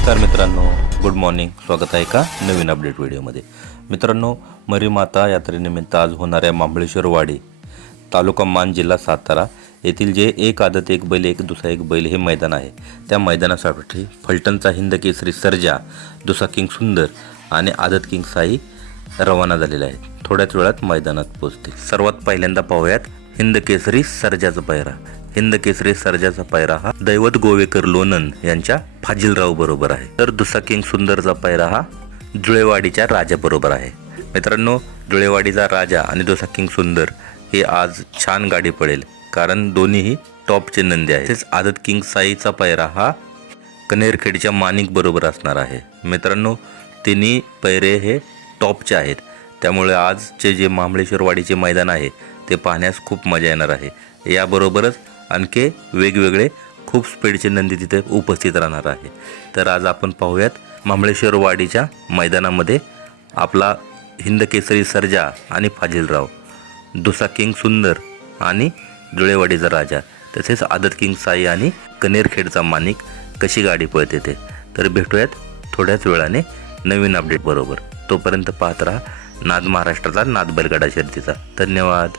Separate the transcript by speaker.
Speaker 1: नमस्कार मित्रांनो good morning स्वागत आहे का नवीन अपडेट व्हिडिओमध्ये मित्रांनो मरीमाता यात्रेनिमित्त आज होणाऱ्या महाबळेश्वरवाडी तालुका मान जिल्हा सातारा येथील जे एक आदत एक बैल एक दुसरा एक बैल हे मैदान आहे. त्या मैदानासाठी फलटणचा हिंद केसरी सर्जा दुसा किंग सुंदर आणि आदत किंग साई रवाना झालेले आहेत. थोड्याच वेळात मैदानात पोहोचतील. सर्वात पहिल्यांदा पाहूयात हिंद केसरी सर्जाचा पायरा. हिंद केसरी सर्जाचा पायरा हा दैवत गोवेकर लोणन यांच्या फाजिलराव बरोबर आहे. तर दुसरा किंग सुंदरचा पायरा हा जुळेवाडीच्या राजा बरोबर आहे. मित्रांनो जुळेवाडीचा राजा आणि दुसरा किंग सुंदर हे आज छान गाडी पडेल. कारण दोन्हीही टॉपचे नंदी आहेत. तसेच आदत किंग साईचा पायरा हा कनेरखेडच्या मानिक बरोबर असणार आहे. मित्रांनो तिन्ही पैरे हे टॉपचे आहेत. त्यामुळे आजचे जे महाबळेश्वरवाडीचे मैदान आहे ते पाहण्यास खूप मजा येणार आहे. याबरोबरच आणखी वेगवेगळे खूप स्पीडची नंदी तिथे उपस्थित राहणार आहे. तर आज आपण पाहूयात महाबळेश्वरवाडीच्या मैदानामध्ये आपला हिंद केसरी सर्जा आणि फाजिलराव दुसा किंग सुंदर आणि जुळेवाडीचा राजा. तसेच आदत किंग साई आणि कनेरखेडचा मानिक कशी गाडी पळते ते. तर भेटूयात थोड्याच वेळाने नवीन अपडेट बरोबर. तोपर्यंत पाहत राहा नाद महाराष्ट्राचा नाद बैलगाडा शर्तीचा. धन्यवाद.